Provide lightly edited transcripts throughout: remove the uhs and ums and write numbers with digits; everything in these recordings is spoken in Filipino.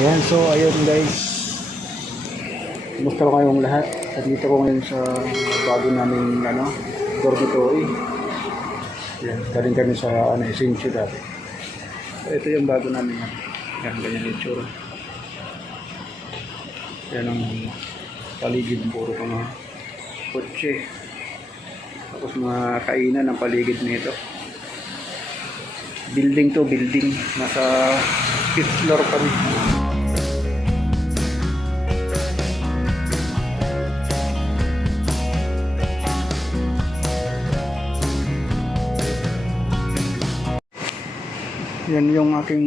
Ayan, so ayun guys. Kumusta ko kayong lahat? At dito ko ngayon sa bago namin dormitory. Ayan, galing kami sa Essential dati. So ito yung bago namin. Ayan, ganyan yung tsura. Ayan ang paligid, puro pa mga kotse. Tapos mga kainan ang paligid nito. Building to building. Nasa 5th floor kami. Yan yung aking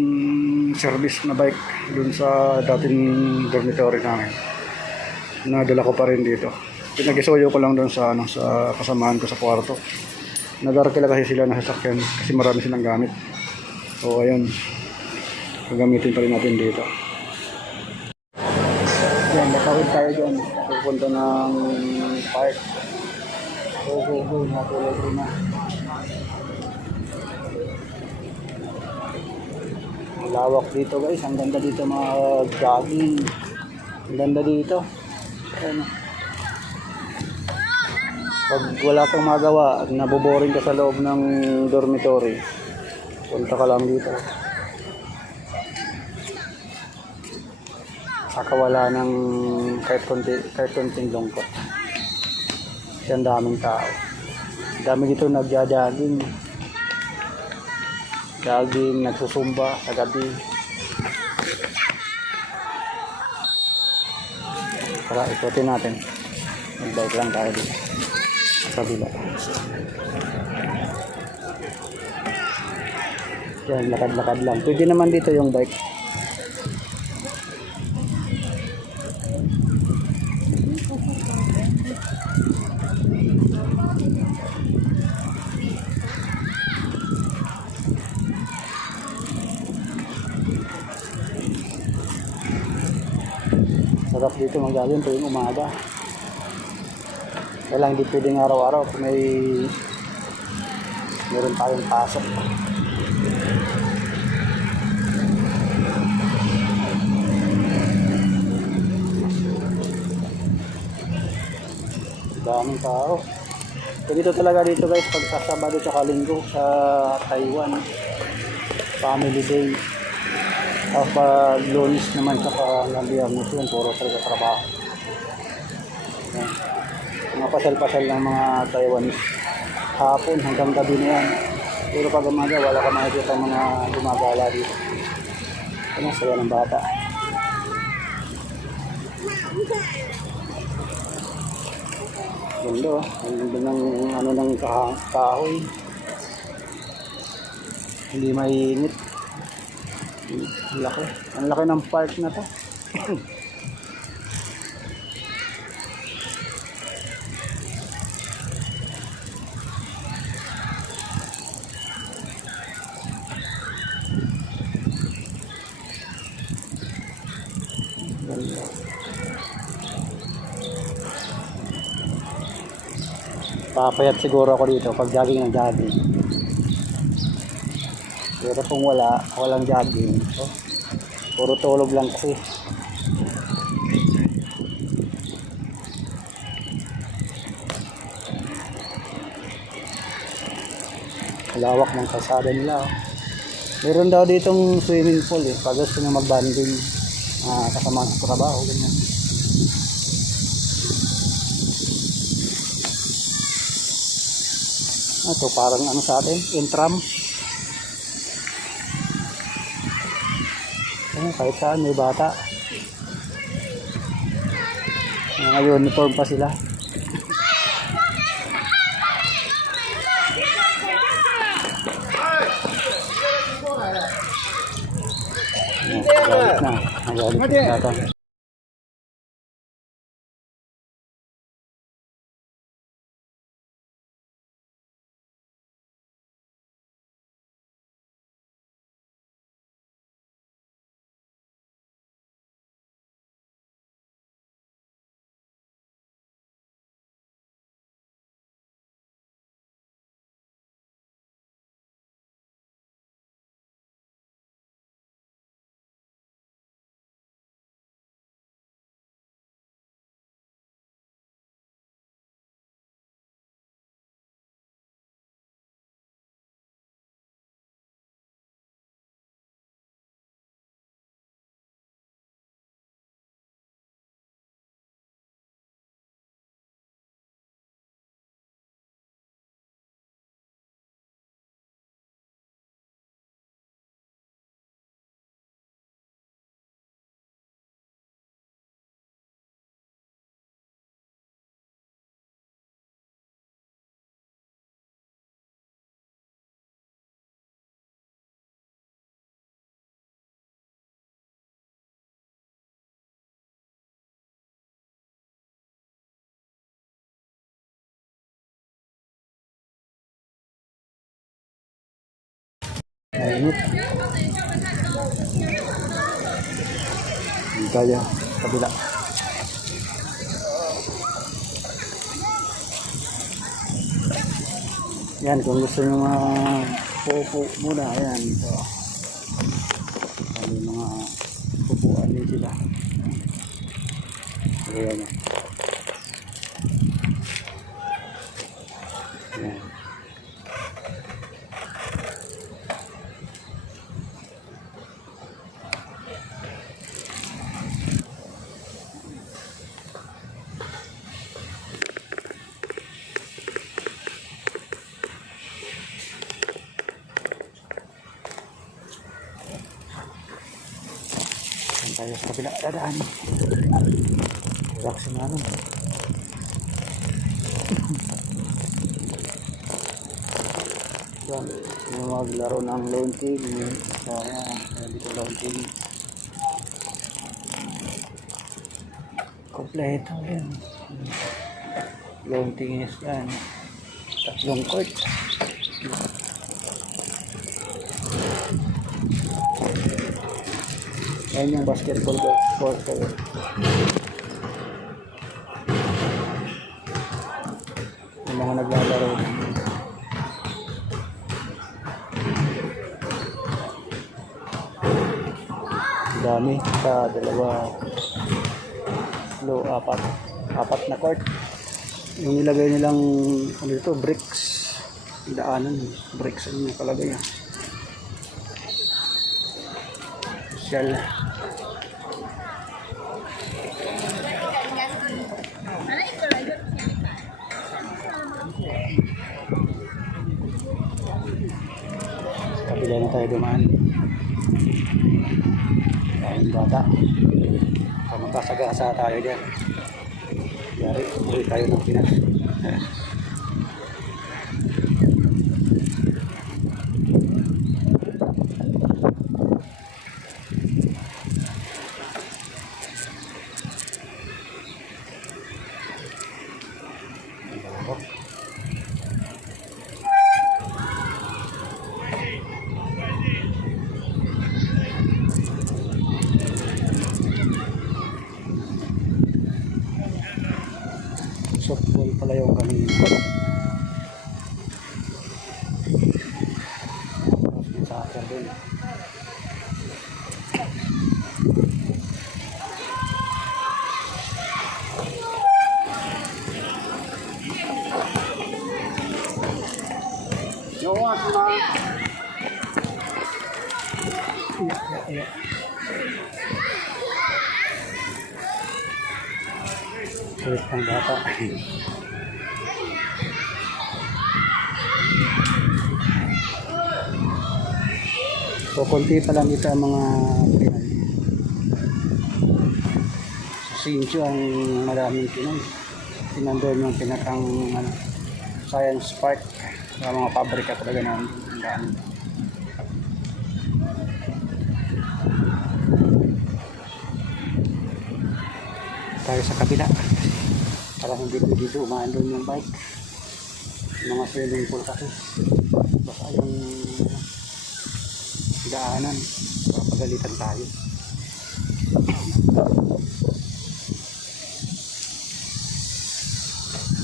service na bike dun sa dating dormitory namin. Nadala ko pa rin dito. Pinag-isuyo ko lang dun sa sa kasamahan ko sa kwarto. Nag-arkila kasi sila na sasakyan kasi marami silang gamit. So ayun, gagamitin pa rin natin dito. Yan, nakawid tayo dyan. Pupunta ng park. Go, natulog rin na. Lawak dito guys, ang ganda dito mga jogging. Ang ganda dito. Ano? Pag wala kang magawa at naboboring ka sa loob ng dormitory, punta ka lang dito. Saka wala ng kahit konting lungkot. Kasi ang daming tao. Dami dito nagja-jogging. Jogging, nagsusumba sa gabi. Tara, ikutin natin. Mag-bike lang tayo dito sa kabila. Yan, lakad-lakad lang. Pwede naman dito yung bike. Sarap dito mag-jogging tuwing umaga. Kaya lang hindi pwedeng araw-araw kung meron tayong pasok. Daming tao. So dito talaga dito guys, pag sa Sabado at Linggo sa Taiwan, family day. Pag Lunes naman sa Biyernes yun, puro talaga trabaho. Yan. Mga pasal-pasal ng mga Taiwanese. Hapon hanggang gabi na yan. Pero pag umaga, wala ka makikita mga gumagala dito. Ano, saya ng bata. Ganda oh. Ang ganda ng kahoy. Hindi mainit. Ang laki ng park na to. Papayat siguro ako dito pag jogging ng jogging. Pero kung walang jogging, puro tulog lang kasi. Lawak ng kalsada nila. Meron daw ditong swimming pool pag gusto nyo mag-banding kasama sa trabaho, ganyan. Ito parang sa atin, intram. Kahit saan may bata. Mga uniform pa sila. Magalit na. Mainit. Hindi tayo. Kabila. Yan, kung gusto nyo mga pupo muna, ayan. Ito. Ano yung mga pupuan din sila. Ayan. Ayan. Ayan tayo sa kabila. Dadaan. Relax na ano. Yan, yung maglaro ng launching. Ayan, dito launching. Kompleto yan. Launching is yan. Tatlong court. Ayan yung basketball court. Yung mga naglalaro. Dami sa dalawa, apat na court. Yung nilagay nilang ano dito, bricks, daanan, bricks ang nakalagay yan. Social. Sa kabila na tayo dumaan. Ayun bata. So, magkasagasa tayo dyan. Yari, uwi tayo ng Pinas. Softball pala yung kanina. Tapos may soccer din. Yawa sama. Iya. Kulit ng bata. So, konti pa lang dito ang mga Pinay. Sa Sincho ang maraming Pinay. Pinandun yung pinakang Science Park. Sa mga pabrika talaga na ang dami. Tayo sa kabila. Para hindi dito umaandun yung bike. Yung mga swimming pool kasi. Baka yung daanan. Papagalitan tayo.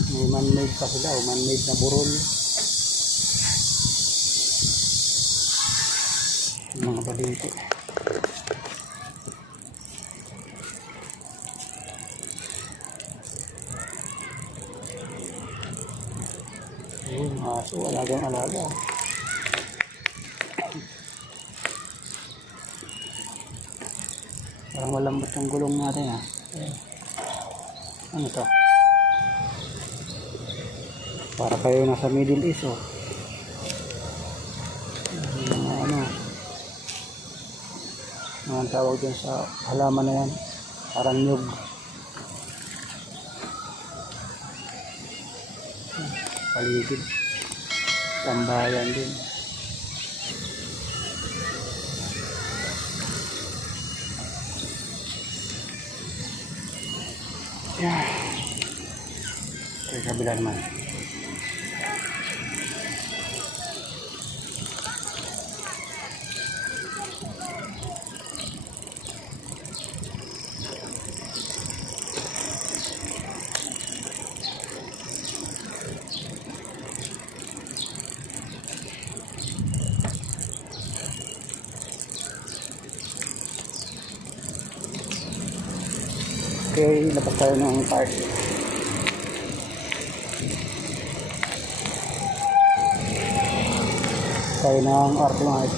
May man-made pa sila o man-made na burol. Yung mga balite. Yung aso, alagang-alaga. Parang malambot yung gulong natin ha. Ano to? Para kayo nasa Middle East oh. Ano ang tawag dyan sa halaman na yan? Parang nyug. Paligid. Tambayan din. Yeah. Sa kabila naman. Okay, labas tayo ng park. Tayo ng Art Mart.